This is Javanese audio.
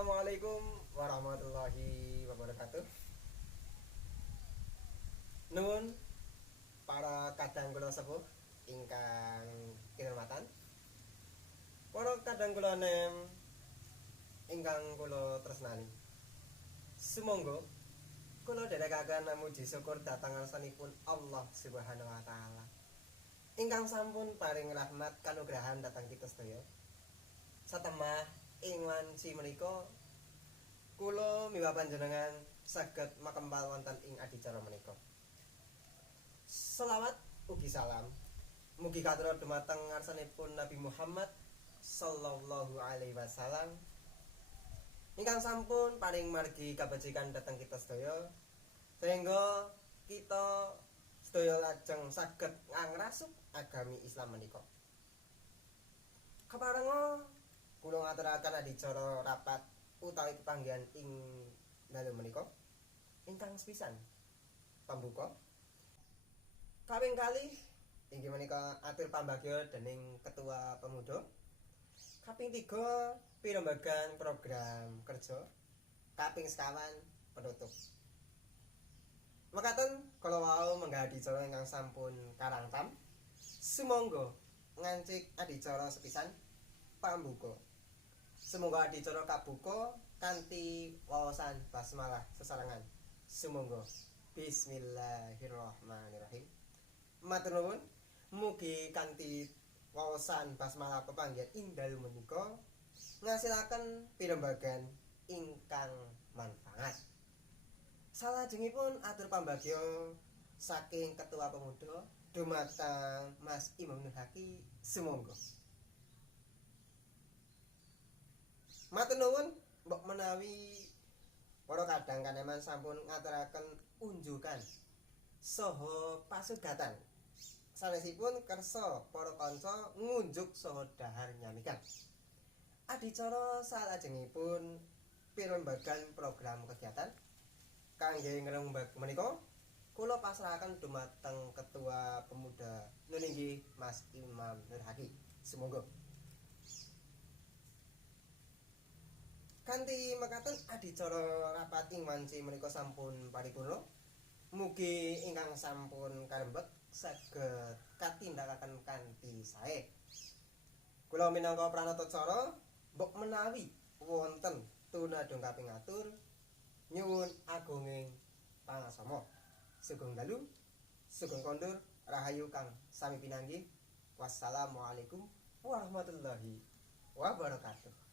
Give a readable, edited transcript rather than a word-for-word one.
Assalamualaikum warahmatullahi wabarakatuh. Nuwun para kadang kula sepuh ingkang kinurmatan. Para kadang kula nem ingkang kula tresnani. Sumangga kula dherekaken muji syukur dhateng ngarsanipun Allah Subhanahu wa taala. Ingkang sampun paring rahmat kanugrahan dhateng kita sedaya. Satemah ing wanci menika kula miwah panjenengan saged makempal wonten ing adicara menika. Selawat ugi salam mugi katura dumateng ngarsanipun Nabi Muhammad sallallahu alaihi wasallam ingkang sampun paring margi kabajikan dhateng kita sedaya sehingga kita sedaya lajeng saged ngrasuk agami Islam menika. Kaparenga kula ngaturaken adicara rapat utawi pepanggihan ing dalu menika ingkang sepisan pambuka. Kaping kalih inggih menika atur pambagya dening Ketua Pemuda. Kaping 3 pirembagan program kerja. Kaping sekawan penutup. Mekaten kala wau menggah adicara ingkang sampun karangtam. Sumangga ngancik adicara sepisan pambuka. Semoga adicara kabuka kanthi wawasan basmalah sesarengan. Sumangga. Bismillahirrahmanirrahim. Matur nuwun, mugi kanthi wawasan basmalah pepanggihan ing dalu menika ngasilaken pirembagan ingkang manfaat. Salajengipun atur pambagya saking Ketua Pemuda dumateng Mas Imam Nur Haki. Sumangga. Matur nuwun, mbok menawi para kadang kaneman sampun ngaturaken unjukan saha pasugatan sanesipun kersa para kanca ngunjuk saha dhahar nyamikan. Adicara salajengipun pirembagan program kegiatan kangge ngrembag menika kula pasrahaken dumateng Ketua Pemuda nuninggi Mas Imam Nur Haki. Sumangga. Kanthi mekaten adicara rapat ing wanci menika sampun paripurna. Mugi ingkang sampun karembek saged katindakaken kanthi sae. Kula minangka pranatacara mbok menawi wonten tunadung kaping atur nyuwun agunging pangasama. Sugeng dalu, sugeng kondur, rahayu kang sami pinanggih. Wassalamualaikum warahmatullahi wabarakatuh.